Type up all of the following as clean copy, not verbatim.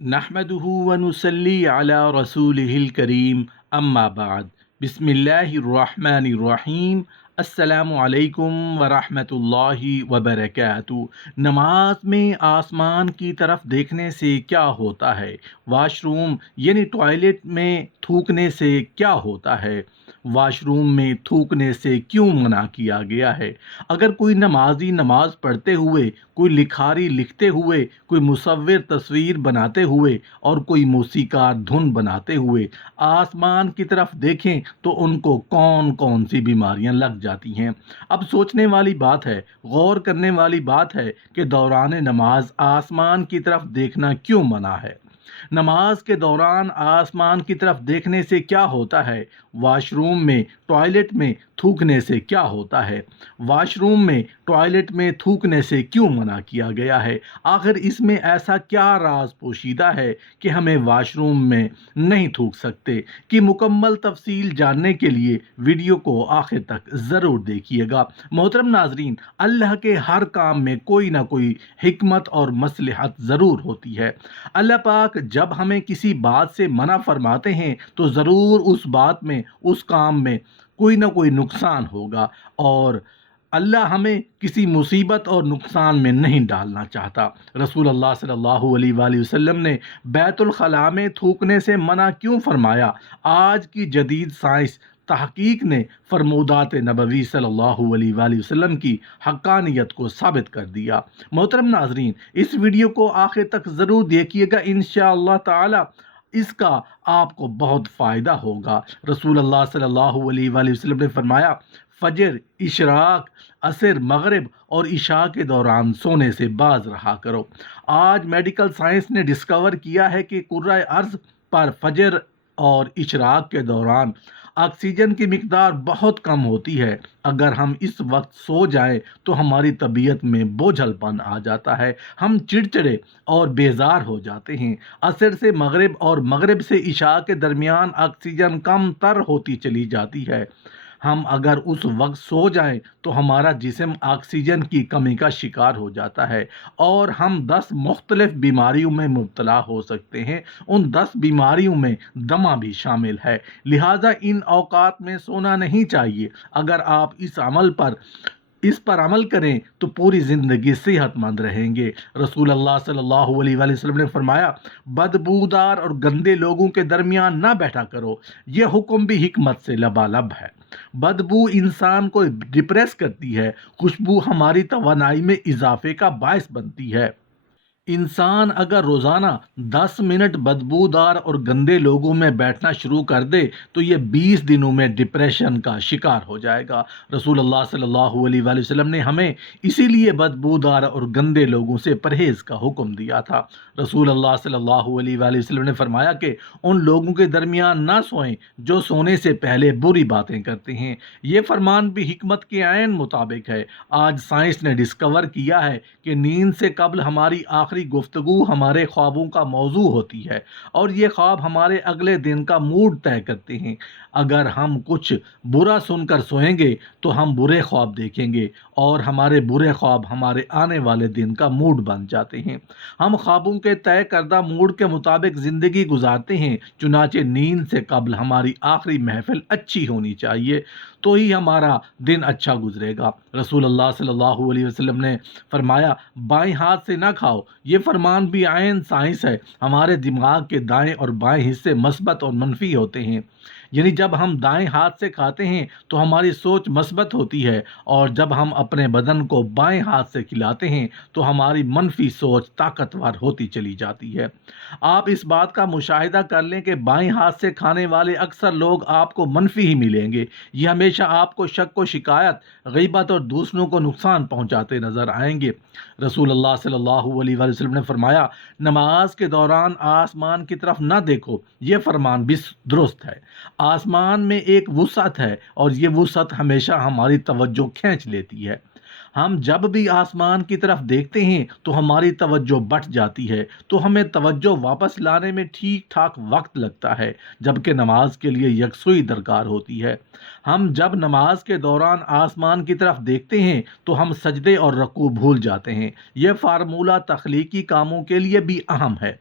نحمده ونصلي على رسوله الكريم اما بعد بسم اللہ الرحمن الرحیم السلام علیکم ورحمۃ اللہ وبرکاتہ۔ نماز میں آسمان کی طرف دیکھنے سے کیا ہوتا ہے؟ واش روم یعنی ٹوائلٹ میں تھوکنے سے کیا ہوتا ہے؟ واش روم میں تھوکنے سے کیوں منع کیا گیا ہے؟ اگر کوئی نمازی نماز پڑھتے ہوئے، کوئی لکھاری لکھتے ہوئے، کوئی مصور تصویر بناتے ہوئے اور کوئی موسیقار دھن بناتے ہوئے آسمان کی طرف دیکھیں تو ان کو کون کون سی بیماریاں لگ جاتی ہیں۔ اب سوچنے والی بات ہے، غور کرنے والی بات ہے کہ دوران نماز آسمان کی طرف دیکھنا کیوں منع ہے؟ نماز کے دوران آسمان کی طرف دیکھنے سے کیا ہوتا ہے؟ واش روم میں ٹوائلٹ میں تھوکنے سے کیا ہوتا ہے؟ واش روم میں ٹوائلٹ میں تھوکنے سے کیوں منع کیا گیا ہے؟ آخر اس میں ایسا کیا راز پوشیدہ ہے کہ ہمیں واش روم میں نہیں تھوک سکتے؟ کہ مکمل تفصیل جاننے کے لیے ویڈیو کو آخر تک ضرور دیکھیے گا۔ محترم ناظرین، اللہ کے ہر کام میں کوئی نہ کوئی حکمت اور مصلحت ضرور ہوتی ہے۔ اللہ پاک جب ہمیں کسی بات سے منع فرماتے ہیں تو ضرور اس بات میں، اس کام میں کوئی نہ کوئی نقصان ہوگا، اور اللہ ہمیں کسی مصیبت اور نقصان میں نہیں ڈالنا چاہتا۔ رسول اللہ صلی اللہ علیہ وآلہ وسلم نے بیت الخلاء میں تھوکنے سے منع کیوں فرمایا؟ آج کی جدید سائنس تحقیق نے فرمودات نبوی صلی اللہ علیہ وآلہ وسلم کی حقانیت کو ثابت کر دیا۔ محترم ناظرین، اس ویڈیو کو آخر تک ضرور دیکھیے گا، انشاءاللہ تعالی اس کا آپ کو بہت فائدہ ہوگا۔ رسول اللہ صلی اللہ علیہ وآلہ وسلم نے فرمایا، فجر، اشراق، عصر، مغرب اور عشاء کے دوران سونے سے باز رہا کرو۔ آج میڈیکل سائنس نے ڈسکور کیا ہے کہ کرۂ ارض پر فجر اور اشراق کے دوران آکسیجن کی مقدار بہت کم ہوتی ہے۔ اگر ہم اس وقت سو جائیں تو ہماری طبیعت میں بوجھل پن آ جاتا ہے، ہم چڑچڑے اور بیزار ہو جاتے ہیں۔ عصر سے مغرب اور مغرب سے عشاء کے درمیان آکسیجن کم تر ہوتی چلی جاتی ہے۔ ہم اگر اس وقت سو جائیں تو ہمارا جسم آکسیجن کی کمی کا شکار ہو جاتا ہے اور ہم 10 مختلف بیماریوں میں مبتلا ہو سکتے ہیں۔ ان 10 بیماریوں میں دمہ بھی شامل ہے، لہٰذا ان اوقات میں سونا نہیں چاہیے۔ اگر آپ اس پر عمل کریں تو پوری زندگی صحت مند رہیں گے۔ رسول اللہ صلی اللہ علیہ وآلہ وسلم نے فرمایا، بدبودار اور گندے لوگوں کے درمیان نہ بیٹھا کرو۔ یہ حکم بھی حکمت سے لبالب ہے۔ بدبو انسان کو ڈپریس کرتی ہے، خوشبو ہماری توانائی میں اضافے کا باعث بنتی ہے۔ انسان اگر روزانہ 10 منٹ بدبودار اور گندے لوگوں میں بیٹھنا شروع کر دے تو یہ 20 دنوں میں ڈپریشن کا شکار ہو جائے گا۔ رسول اللہ صلی اللہ علیہ وآلہ وسلم نے ہمیں اسی لیے بدبودار اور گندے لوگوں سے پرہیز کا حکم دیا تھا۔ رسول اللہ صلی اللہ علیہ وآلہ وسلم نے فرمایا کہ ان لوگوں کے درمیان نہ سوئیں جو سونے سے پہلے بری باتیں کرتے ہیں۔ یہ فرمان بھی حکمت کے عین مطابق ہے۔ آج سائنس نے ڈسکور کیا ہے کہ نیند سے قبل ہماری آخری گفتگو ہمارے خوابوں کا موضوع ہوتی ہے، اور یہ خواب ہمارے اگلے دن کا موڈ طے کرتے ہیں۔ اگر ہم کچھ برا سن کر سوئیں گے تو ہم برے خواب دیکھیں گے، اور ہمارے برے خواب ہمارے آنے والے دن کا موڈ بن جاتے ہیں۔ ہم خوابوں کے طے کردہ موڈ کے مطابق زندگی گزارتے ہیں، چنانچہ نیند سے قبل ہماری آخری محفل اچھی ہونی چاہیے، تو ہی ہمارا دن اچھا گزرے گا۔ رسول اللہ صلی اللہ علیہ وسلم نے فرمایا، بائیں ہاتھ سے نہ کھاؤ۔ یہ فرمان بھی عین سائنس ہے۔ ہمارے دماغ کے دائیں اور بائیں حصے مثبت اور منفی ہوتے ہیں، یعنی جب ہم دائیں ہاتھ سے کھاتے ہیں تو ہماری سوچ مثبت ہوتی ہے، اور جب ہم اپنے بدن کو بائیں ہاتھ سے کھلاتے ہیں تو ہماری منفی سوچ طاقتور ہوتی چلی جاتی ہے۔ آپ اس بات کا مشاہدہ کر لیں کہ بائیں ہاتھ سے کھانے والے اکثر لوگ آپ کو منفی ہی ملیں گے۔ یہ ہمیشہ آپ کو شک و شکایت، غیبت اور دوسروں کو نقصان پہنچاتے نظر آئیں گے۔ رسول اللہ صلی اللہ علیہ وآلہ وسلم نے فرمایا، نماز کے دوران آسمان کی طرف نہ دیکھو۔ یہ فرمان بھی درست ہے۔ آسمان میں ایک وسعت ہے، اور یہ وسعت ہمیشہ ہماری توجہ کھینچ لیتی ہے۔ ہم جب بھی آسمان کی طرف دیکھتے ہیں تو ہماری توجہ بٹ جاتی ہے، تو ہمیں توجہ واپس لانے میں ٹھیک ٹھاک وقت لگتا ہے، جبکہ نماز کے لیے یکسوئی درکار ہوتی ہے۔ ہم جب نماز کے دوران آسمان کی طرف دیکھتے ہیں تو ہم سجدے اور رکوع بھول جاتے ہیں۔ یہ فارمولہ تخلیقی کاموں کے لیے بھی اہم ہے۔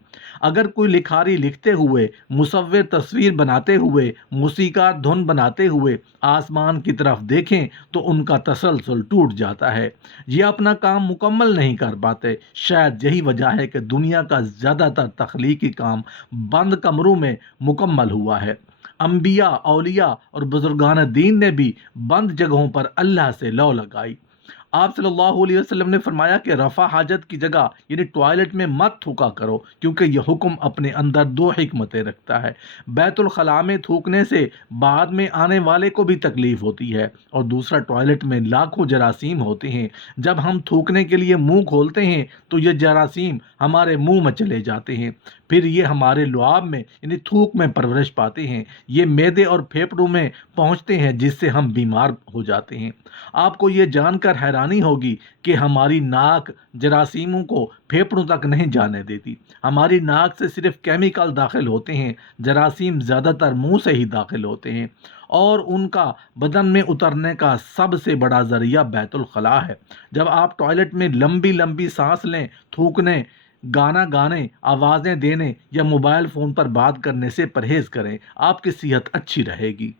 اگر کوئی لکھاری لکھتے ہوئے، مصور تصویر بناتے ہوئے، موسیقار دھن بناتے ہوئے آسمان کی طرف دیکھیں تو ان کا تسلسل ٹوٹ جاتا ہے، یہ اپنا کام مکمل نہیں کر پاتے۔ شاید یہی وجہ ہے کہ دنیا کا زیادہ تر تخلیقی کام بند کمروں میں مکمل ہوا ہے۔ انبیاء، اولیاء اور بزرگان دین نے بھی بند جگہوں پر اللہ سے لو لگائی۔ آپ صلی اللہ علیہ وسلم نے فرمایا کہ رفع حاجت کی جگہ یعنی ٹوائلٹ میں مت تھوکا کرو، کیونکہ یہ حکم اپنے اندر دو حکمتیں رکھتا ہے۔ بیت الخلاء میں تھوکنے سے بعد میں آنے والے کو بھی تکلیف ہوتی ہے، اور دوسرا ٹوائلٹ میں لاکھوں جراثیم ہوتے ہیں۔ جب ہم تھوکنے کے لیے منہ کھولتے ہیں تو یہ جراثیم ہمارے منہ میں چلے جاتے ہیں، پھر یہ ہمارے لعاب میں یعنی تھوک میں پرورش پاتے ہیں، یہ معدے اور پھیپھڑوں میں پہنچتے ہیں، جس سے ہم بیمار ہو جاتے ہیں۔ آپ کو یہ جان کر حیرانی ہوگی کہ ہماری ناک جراثیموں کو پھیپھڑوں تک نہیں جانے دیتی۔ ہماری ناک سے صرف کیمیکل داخل ہوتے ہیں، جراثیم زیادہ تر منہ سے ہی داخل ہوتے ہیں، اور ان کا بدن میں اترنے کا سب سے بڑا ذریعہ بیت الخلاء ہے۔ جب آپ ٹوائلٹ میں لمبی لمبی سانس لیں، تھوکنے، گانا گانے، آوازیں دینے یا موبائل فون پر بات کرنے سے پرہیز کریں، آپ کی صحت اچھی رہے گی۔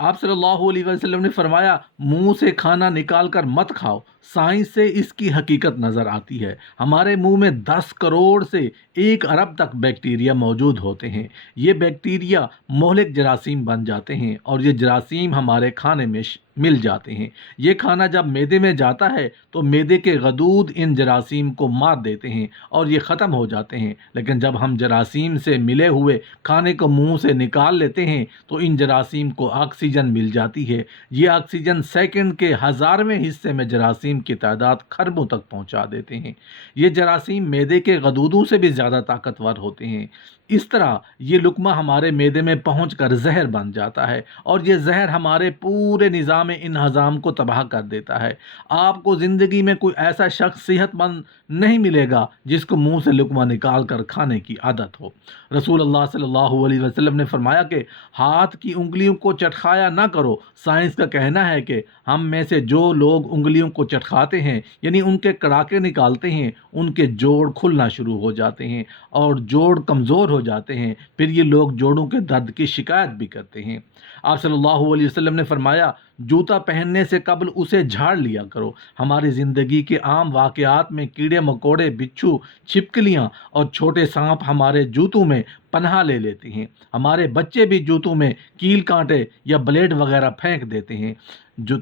آپ صلی اللہ علیہ وسلم نے فرمایا، منہ سے کھانا نکال کر مت کھاؤ۔ سائنس سے اس کی حقیقت نظر آتی ہے۔ ہمارے منہ میں 10 کروڑ سے 1 ارب تک بیکٹیریا موجود ہوتے ہیں۔ یہ بیکٹیریا مہلک جراثیم بن جاتے ہیں، اور یہ جراثیم ہمارے کھانے میں مل جاتے ہیں۔ یہ کھانا جب معدے میں جاتا ہے تو معدے کے غدود ان جراثیم کو مار دیتے ہیں اور یہ ختم ہو جاتے ہیں، لیکن جب ہم جراثیم سے ملے ہوئے کھانے کو منہ سے نکال لیتے ہیں تو ان جراثیم کو آکسیجن مل جاتی ہے۔ یہ آکسیجن سیکنڈ کے 1000ویں حصے میں جراثیم کی تعداد خربوں تک پہنچا دیتے ہیں۔ یہ جراثیم معدے کے غدودوں سے بھی زیادہ طاقتور ہوتے ہیں۔ اس طرح یہ لقمہ ہمارے معدے میں پہنچ کر زہر بن جاتا ہے، اور یہ زہر ہمارے پورے نظام انہضام کو تباہ کر دیتا ہے۔ آپ کو زندگی میں کوئی ایسا شخص صحت مند نہیں ملے گا جس کو منہ سے لقمہ نکال کر کھانے کی عادت ہو۔ رسول اللہ صلی اللہ علیہ وسلم نے فرمایا کہ ہاتھ کی انگلیوں کو چٹکھایا نہ کرو۔ سائنس کا کہنا ہے کہ ہم میں سے جو لوگ انگلیوں کو چٹکھاتے ہیں یعنی ان کے کڑاکے نکالتے ہیں، ان کے جوڑ کھلنا شروع ہو جاتے ہیں اور جوڑ کمزور ہو جاتے ہیں، پھر یہ لوگ جوڑوں کے درد کی شکایت بھی کرتے ہیں۔ آپ صلی اللہ علیہ وسلم نے فرمایا، جوتا پہننے سے قبل اسے جھاڑ لیا کرو۔ ہماری زندگی کے عام واقعات میں کیڑے مکوڑے، بچھو، چھپکلیاں اور چھوٹے سانپ ہمارے جوتوں میں پناہ لے لیتے ہیں۔ ہمارے بچے بھی جوتوں میں کیل کانٹے یا بلیڈ وغیرہ پھینک دیتے ہیں۔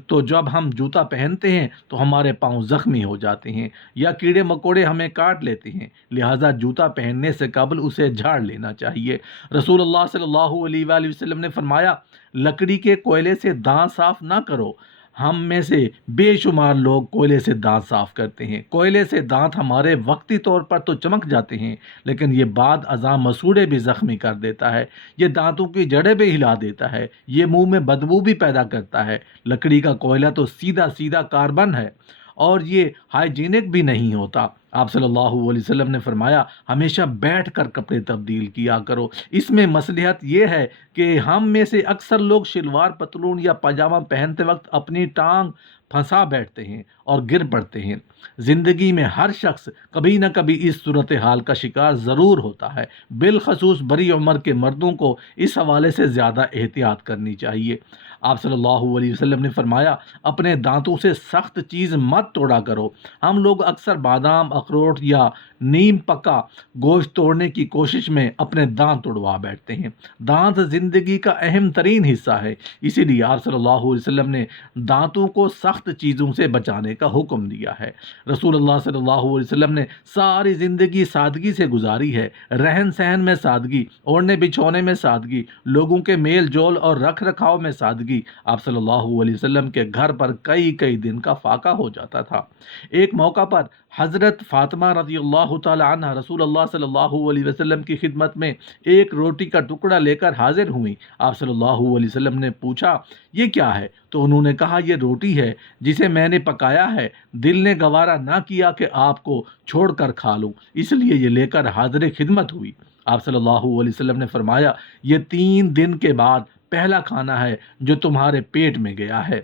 تو جب ہم جوتا پہنتے ہیں تو ہمارے پاؤں زخمی ہو جاتے ہیں یا کیڑے مکوڑے ہمیں کاٹ لیتے ہیں، لہٰذا جوتا پہننے سے قبل اسے جھاڑ لینا چاہیے۔ رسول اللہ صلی اللہ علیہ وآلہ وسلم نے فرمایا، لکڑی کے کوئلے سے دانت صاف نہ کرو۔ ہم میں سے بے شمار لوگ کوئلے سے دانت صاف کرتے ہیں۔ کوئلے سے دانت ہمارے وقتی طور پر تو چمک جاتے ہیں، لیکن یہ بعد ازاں مسوڑے بھی زخمی کر دیتا ہے، یہ دانتوں کی جڑیں بھی ہلا دیتا ہے، یہ منہ میں بدبو بھی پیدا کرتا ہے۔ لکڑی کا کوئلہ تو سیدھا سیدھا کاربن ہے، اور یہ ہائیجینک بھی نہیں ہوتا۔ آپ صلی اللہ علیہ وسلم نے فرمایا، ہمیشہ بیٹھ کر کپڑے تبدیل کیا کرو۔ اس میں مصلحت یہ ہے کہ ہم میں سے اکثر لوگ شلوار پتلون یا پاجامہ پہنتے وقت اپنی ٹانگ پھنسا بیٹھتے ہیں اور گر پڑتے ہیں۔ زندگی میں ہر شخص کبھی نہ کبھی اس صورتحال کا شکار ضرور ہوتا ہے، بالخصوص بڑی عمر کے مردوں کو اس حوالے سے زیادہ احتیاط کرنی چاہیے۔ آپ صلی اللہ علیہ وسلم نے فرمایا، اپنے دانتوں سے سخت چیز مت توڑا کرو۔ ہم لوگ اکثر بادام، اخروٹ یا نیم پکا گوشت توڑنے کی کوشش میں اپنے دانت توڑوا بیٹھتے ہیں۔ دانت زندگی کا اہم ترین حصہ ہے، اسی لیے آپ صلی اللہ علیہ وسلم نے دانتوں کو سخت چیزوں سے بچانے کا حکم دیا ہے۔ رسول اللہ صلی اللہ علیہ وسلم نے ساری زندگی سادگی سے گزاری ہے، رہن سہن میں سادگی، اوڑھنے بچھونے میں سادگی، لوگوں کے میل جول اور رکھ رکھاؤ میں سادگی۔ آپ صلی اللہ علیہ وسلم کے گھر پر کئی دن کا فاقہ ہو جاتا تھا۔ ایک موقع پر حضرت فاطمہ رضی اللہ تعالی عنہ رسول اللہ صلی اللہ علیہ وسلم کی خدمت میں ایک روٹی کا ٹکڑا لے کر حاضر ہوئیں۔ آپ صلی اللہ علیہ وسلم نے پوچھا یہ کیا ہے؟ تو انہوں نے کہا یہ روٹی ہے جسے میں نے پکایا ہے، دل نے گوارا نہ کیا کہ آپ کو چھوڑ کر کھا لوں، اس لیے یہ لے کر حاضر خدمت ہوئی۔ آپ صلی اللہ علیہ وسلم نے فرمایا یہ 3 دن کے بعد پہلا کھانا ہے جو تمہارے پیٹ میں گیا ہے۔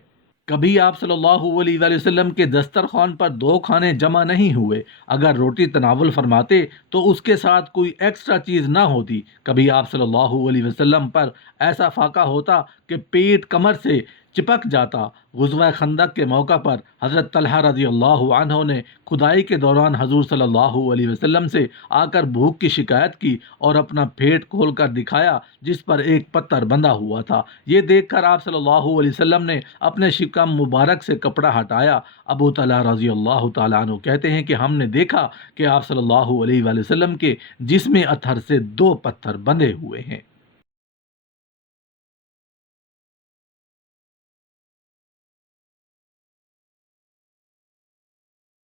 کبھی آپ صلی اللہ علیہ وآلہ وسلم کے دسترخوان پر 2 کھانے جمع نہیں ہوئے۔ اگر روٹی تناول فرماتے تو اس کے ساتھ کوئی ایکسٹرا چیز نہ ہوتی۔ کبھی آپ صلی اللہ علیہ وسلم پر ایسا فاقہ ہوتا کہ پیٹ کمر سے چپک جاتا۔ غزوہ خندق کے موقع پر حضرت طلحہ رضی اللہ عنہ نے کھدائی کے دوران حضور صلی اللہ علیہ وسلم سے آ کر بھوک کی شکایت کی اور اپنا پیٹ کھول کر دکھایا جس پر ایک پتھر بندھا ہوا تھا۔ یہ دیکھ کر آپ صلی اللہ علیہ وسلم نے اپنے شکم مبارک سے کپڑا ہٹایا۔ ابو طلحہ رضی اللہ تعالیٰ عنہ کہتے ہیں کہ ہم نے دیکھا کہ آپ صلی اللہ علیہ وآلہ وسلم کے جسم اطہر سے 2 پتھر بندھے ہوئے ہیں۔